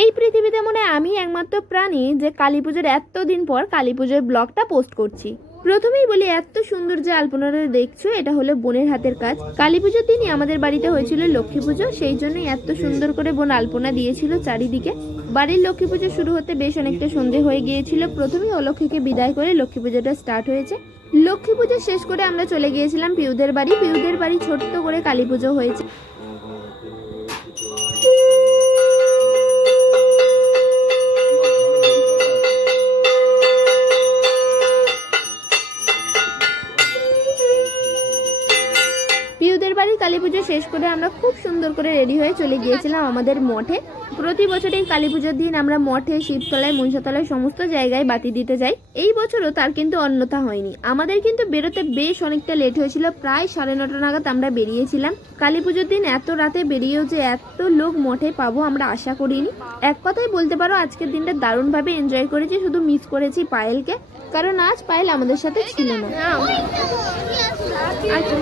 এই পৃথিবীতে মনে আমি একমাত্র প্রাণী যে কালী পুজোর এতদিন পর কালী পুজোর ব্লগটা পোস্ট করছি। প্রথমেই বলি, এত সুন্দর যে আলপনাটা দেখছ, এটা হলো বোনের হাতের কাজ। কালী পুজোর দিনই আমাদের বাড়িতে হয়েছিল লক্ষ্মী পুজো, সেই জন্যই এত সুন্দর করে বোন আলপনা দিয়েছিল চারিদিকে। বাড়ির লক্ষ্মী পুজো শুরু হতে বেশ অনেকটা সন্ধে হয়ে গিয়েছিল। প্রথমেই অলক্ষ্মীকে বিদায় করে লক্ষ্মী পুজোটা স্টার্ট হয়েছে। লক্ষ্মী পুজো শেষ করে আমরা চলে গিয়েছিলাম পিউদের বাড়ি। পিউদের বাড়ি ছোট্ট করে কালী পুজো হয়েছে। পিউদের বাড়ির কালী পুজো শেষ করে আমরা খুব সুন্দর করে রেডি হয়ে চলে গিয়েছিলাম আমাদের মঠে। প্রতি বছরই কালী পুজোর দিন আমরা মঠে, শিবতলায়, মনসাতলায় সমস্ত জায়গায় বাতি দিতে যাই। এই বছরও তার কিন্তু অন্যথা হয়নি। আমাদের কিন্তু বেরোতে বেশ অনেকটা লেট হয়েছিল। প্রায় সাড়ে নটা নাগাদ আমরা বেরিয়েছিলাম। কালী পুজোর দিন এত রাতে বেরিয়েও যে এত লোক মঠে পাবো আমরা আশা করিনি। এক কথাই বলতে পারো, আজকের দিনটা দারুণভাবে এনজয় করেছি। শুধু মিস করেছি পায়েলকে। কারণ আজ পায়েল আমাদের সাথে ছিল না। আচ্ছা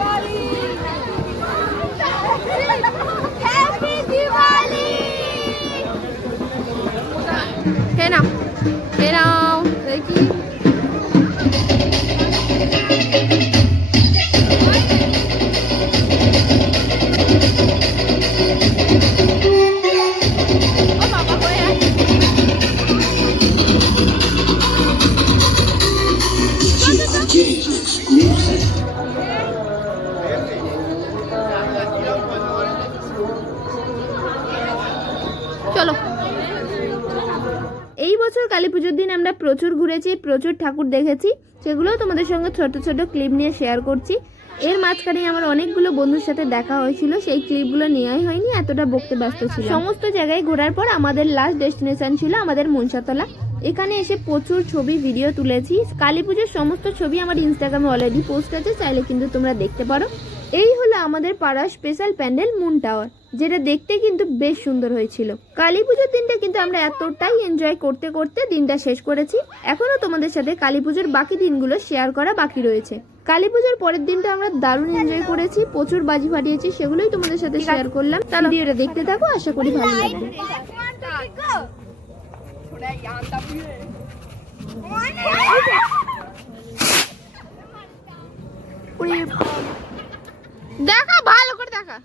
হ্যাপি দিওয়ালি খেয়ে নাও খেয়ে নাও আমরা প্রচুর ঘুরেছি, প্রচুর ঠাকুর দেখেছি, সেগুলোও তোমাদের সঙ্গে ছোট ছোট ক্লিপ নিয়ে শেয়ার করছি। এর মাঝখানে আমার অনেকগুলো বন্ধুর সাথে দেখা হয়েছিল, সেই ক্লিপগুলো নেওয়াই হয়নি, এতটা বকতে ব্যস্ত ছিল সমস্ত জায়গায় ঘোরার পর আমাদের লাস্ট ডেস্টিনেশন ছিল আমাদের মনসাতলা এখানে এসে প্রচুর ছবি ভিডিও তুলেছি। কালী পুজোর সমস্ত ছবি আমার ইনস্টাগ্রামে অলরেডি পোস্ট আছে, চাইলে কিন্তু তোমরা দেখতে পারো। এই হলো আমাদের পাড়ার স্পেশাল প্যান্ডেল মুন টাওয়ার যেটা দেখতে কিন্তু বেশ সুন্দর হয়েছিল। কালী পুজোর দিনটা কিন্তু আমরা এতটাই এনজয় করতে করতে দিনটা শেষ করেছি। এখনও তোমাদের সাথে কালী পুজোর বাকি দিনগুলো শেয়ার করা বাকি রয়েছে। কালী পুজোর পরের দিনটা আমরা দারুণ এনজয় করেছি প্রচুর বাজি ফাটিয়েছি সেগুলোই তোমাদের সাথে শেয়ার করলাম। তার ভিডিওটা দেখতে থাকো আশা করি ভালো লাগবে। দেখা ভালো করে দেখা।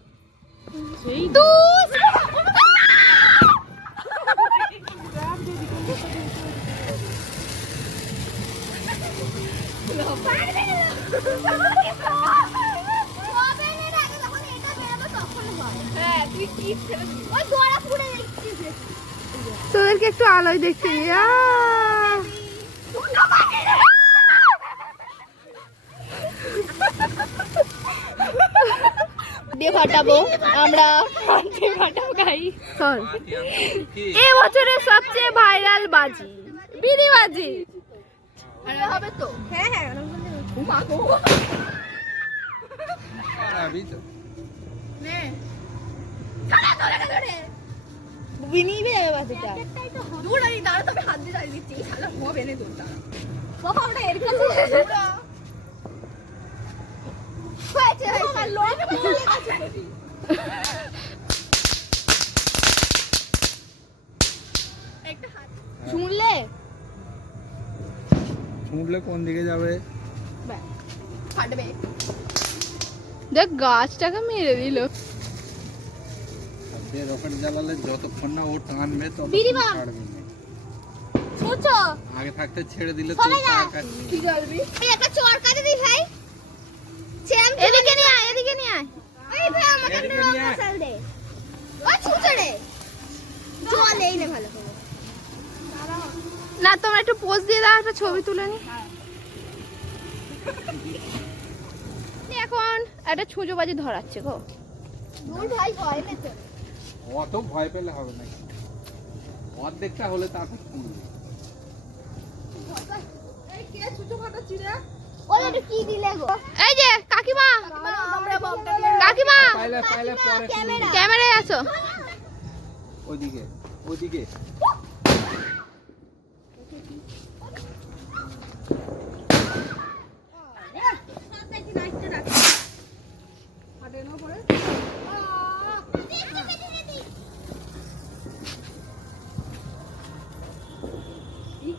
তোদেরকে একটু আলোয় দেখতে দিয়ে ফাটাবো আমরা দিয়ে ফাটাবো গাই শোন এ বছরের সবচেয়ে ভাইরাল বাজি বিড়ি বাজি। হবে তো? হ্যাঁ হ্যাঁ বিনিবে যাবে বাজিটা? দূর আমি দাঁড়া তবে হাত দিয়ে দিচ্ছি। শালা হবে হাত শুনলে কোন দিকে যাবে? ফাটবে। দেখ গাছটাকে মেরে দিল। রকেট জ্বালালে যতক্ষণ না ও টানবে ততক্ষণ আগে থাকতে ছেড়ে দিলে তো সরে যা। টাকা কি একটা চরকাতে দিই ভাই। এদিকে এই ভাই আমাকে একটা রং মশাল দে। ও ছুচো রে। জল এই নে ভালো করে। না তোমরা একটু পোজ দিয়ে দাও একটা ছবি তুলে নি। এখন একটা ছুঁচো বাজি ধরাচ্ছে গো। ভাই ভয় পেতে। অত ভয় পেলে হবে না। অর্ধেকটা হলে তারপর এই কে ছুচো ফাটাচ্ছি রে? ওরে এটা কি দিলে গো এই যে কাকিমা! কাকিমা! ক্যামেরায় আছো। ওদিকে ওদিকে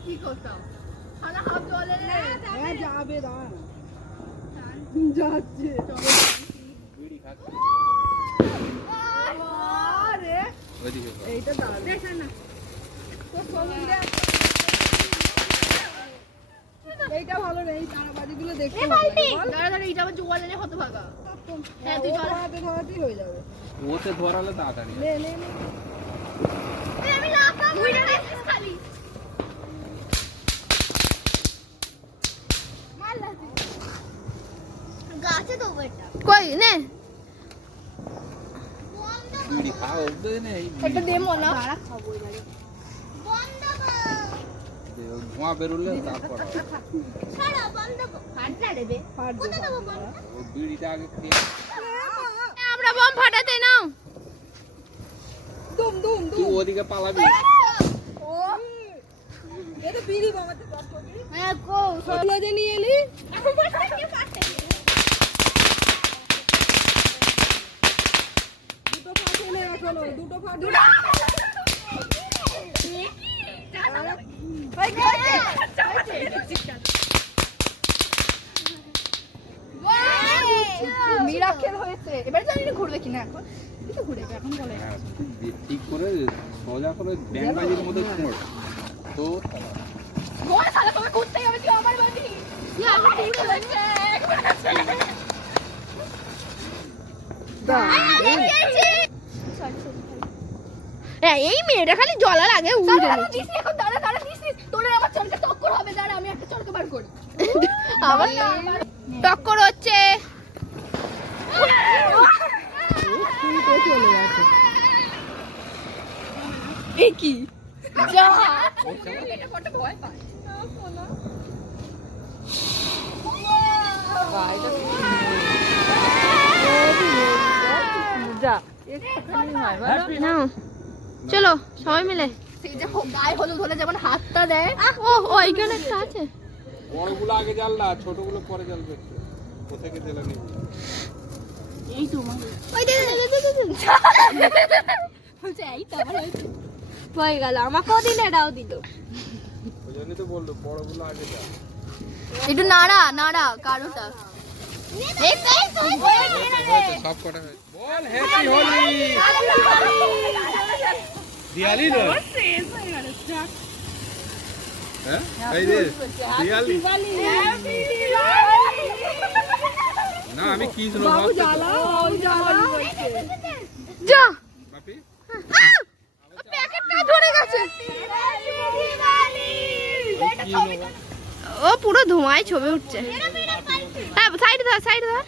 কি করতাম? খানা খাওয়া চলে যাবে দাঁড়া যাচ্ছে। এইটা ভালো তারাবাজিগুলো দেখতে বল। দাঁড়া দাঁড়া এইটা আবার জোয়ার এনে হতে ভাগা হ্যাঁ তুই চল। ধরাতে ধরাতেই হয়ে যাবে। ওতে ধরালে তাড়াতাড়ি নে নে নে। আমি লাফাম উইটা গেছিস খালি মারলা তুই গাছে তো কই নে। বিড়ি খাওয়া অব্দি নেই একটা দে মনা খাব এবারে বন্ধ ধোঁয়া বেরোলে তারপর ছাড়া বন্ধ কর ফাটলা দেবে ফাট দেবো ও বিড়িটা আগে খেয়ে আমরা বম ফাটাতে নাও। দুম দুম তুই ওদিকে পালাবি। ও বিড়ি বামাতে হ্যাঁ কো। এলি। এখন বসে কি পাচ্ছে দুটো ফাট এনে এখনও দুটো মিরাকেল হয়েছে। এবার জানি না ঘুরবে কিনা এখন। ঘুরে এখন বলে হ্যাঁ, ঠিক করে সোজা করে তো সালা যাবে তুই আমার বাড়ি। আমি ঘুরতে যাচ্ছে এই মেয়েটা খালি জলা লাগে উড়ে দিস এখন দাঁড়া দাঁড়া দিস তোর আমার চলকে টক্কর হবে দাঁড়া আমি একটা চলকে বার করি। আবার টক্কর হচ্ছে। কি? যা। এটা কত ভয় পায় নাও। চলো সবাই মিলে সেই যে গায়ে হলুদ হলে যেমন হাতটা দেয় ও ও এইখানে একটা আছে বড়গুলো আগে জ্বাল না ছোটগুলো পরে জ্বালবে কোথেকে জ্বালা নেই ওই দে দে দে দে, দে বলছে এই তো আমার হয়ে গেল আমাকেও দিলে এটাও দিল ওই জন্যই তো বলল বড়গুলো আগে একটু নাড়া নাড়া কারোটা সব কটা বল হ্যাপি হোলি দিয়ালি না হ্যাঁ এই রে দিয়ালি। না আমি কৃষ্ণ ভক্ত তো। যা। বাপি? প্যাকেটটা ধরে গেছে। কি ও পুরো ধোঁয়ায় ছবি উঠছে। হ্যাঁ সাইড ধর সাইড ধর।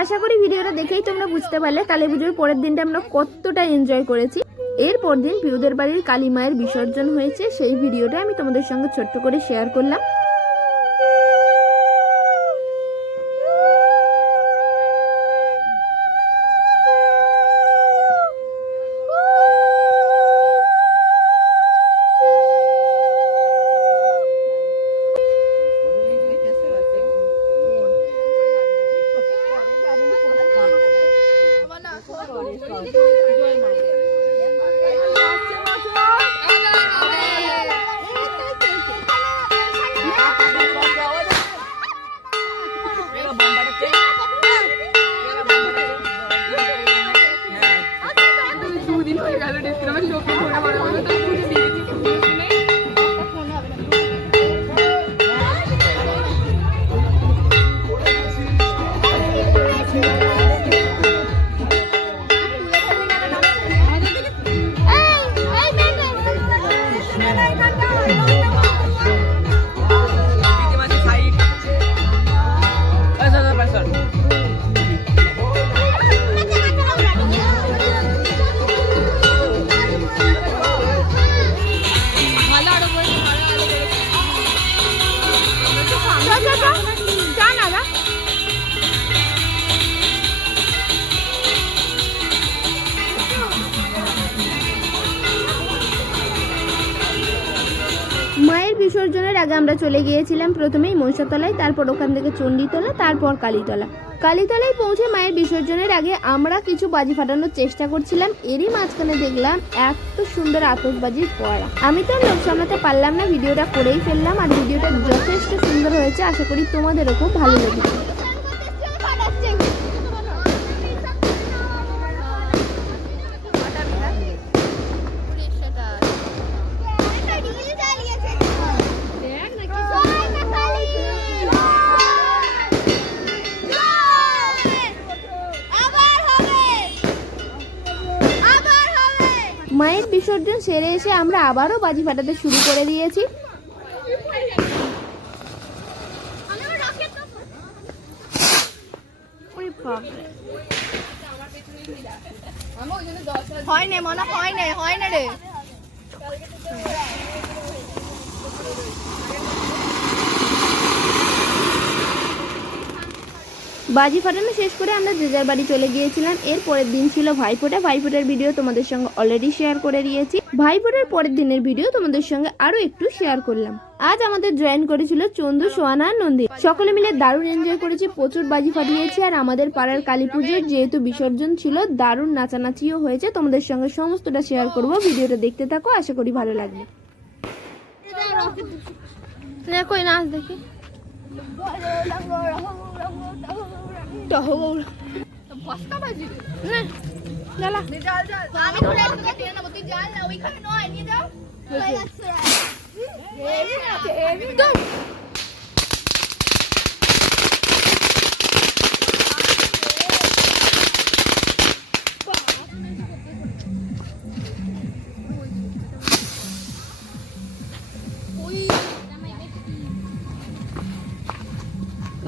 আশা করি ভিডিওটা দেখেই তোমরা বুঝতে পারলে। কালী পুজোর পরের দিনটা আমরা কতটা এনজয় করেছি। এরপর দিন পিউদের বাড়ির কালী মায়ের বিসর্জন হয়েছে। সেই ভিডিওটা আমি তোমাদের সঙ্গে ছোট্ট করে শেয়ার করলাম। চলে গিয়েছিলাম প্রথমেই মহিষাতলায়, তারপর ওখান থেকে চণ্ডীতলা, তারপর কালীতলা। কালীতলায় পৌঁছে মায়ের বিসর্জনের আগে আমরা কিছু বাজি ফাটানোর চেষ্টা করছিলাম। এরই মাঝখানে দেখলাম এত সুন্দর আতসবাজির পড়া আমি তো লোক সামলাতে পারলাম না, ভিডিওটা করেই ফেললাম। আর ভিডিওটা যথেষ্ট সুন্দর হয়েছে, আশা করি তোমাদেরও খুব ভালো লেগেছে। মায়ের বিসর্জন সেরে এসে আমরা আবারও বাজি ফাটাতে শুরু করে দিয়েছি। হয় নে মনে হয় নে হয় না রে। বাজি ফাটানো শেষ করে আমরা যে যার বাড়ি চলে গিয়েছিলাম। এর পরের দিন ছিল ভাইফোঁটা। ভাইফোঁটার ভিডিও তোমাদের সঙ্গে অলরেডি শেয়ার করে দিয়েছি। ভাইফোঁটার পরের দিনের ভিডিও তোমাদের সঙ্গে আরও একটু শেয়ার করলাম। আজ আমাদের জয়েন করেছিল চন্দু সোয়ানা নন্দী সকলে মিলে দারুণ এনজয় করেছি, প্রচুর বাজি ফাটিয়েছি, আর আমাদের পাড়ার কালী পুজোর যেহেতু বিসর্জন ছিল, দারুণ নাচানাচিও হয়েছে। তোমাদের সঙ্গে সমস্তটা শেয়ার করব। ভিডিওটা দেখতে থাকো, আশা করি ভালো লাগবে। কই নাচ দেখি। ওইখানে নয় নিয়ে যাও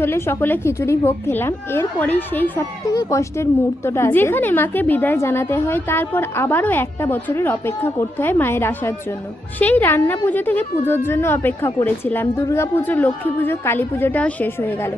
হলে সকলে খিচুড়ি ভোগ খেলাম। এরপরেই সেই সব থেকে কষ্টের মুহূর্তটা যেখানে মাকে বিদায় জানাতে হয়, তারপর আবারও একটা বছরের অপেক্ষা করতে হয় মায়ের আসার জন্য। সেই রান্না পুজো থেকে পুজোর জন্য অপেক্ষা করেছিলাম। দুর্গা পুজো, লক্ষ্মী পুজো, কালী পুজোটাও শেষ হয়ে গেল।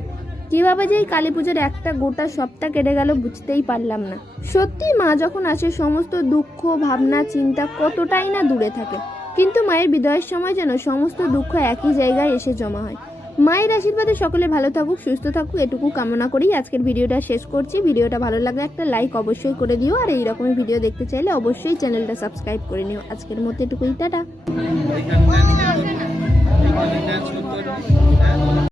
কীভাবে যে এই কালী পুজোর একটা গোটা সপ্তাহ কেটে গেল বুঝতেই পারলাম না। সত্যি মা যখন আসে, সমস্ত দুঃখ, ভাবনা, চিন্তা কতটাই না দূরে থাকে। কিন্তু মায়ের বিদায়ের সময় যেন সমস্ত দুঃখ একই জায়গায় এসে জমা হয়। মায়ের আশীর্বাদে সকলে ভালো থাকুক, সুস্থ থাকুক, এটুকু কামনা করেই আজকের ভিডিওটা শেষ করছি। ভিডিওটা ভালো লাগলে একটা লাইক অবশ্যই করে দিও, আর এই রকমের ভিডিও দেখতে চাইলে অবশ্যই চ্যানেলটা সাবস্ক্রাইব করে নিও। আজকের মতো এটুকুই, টাটা।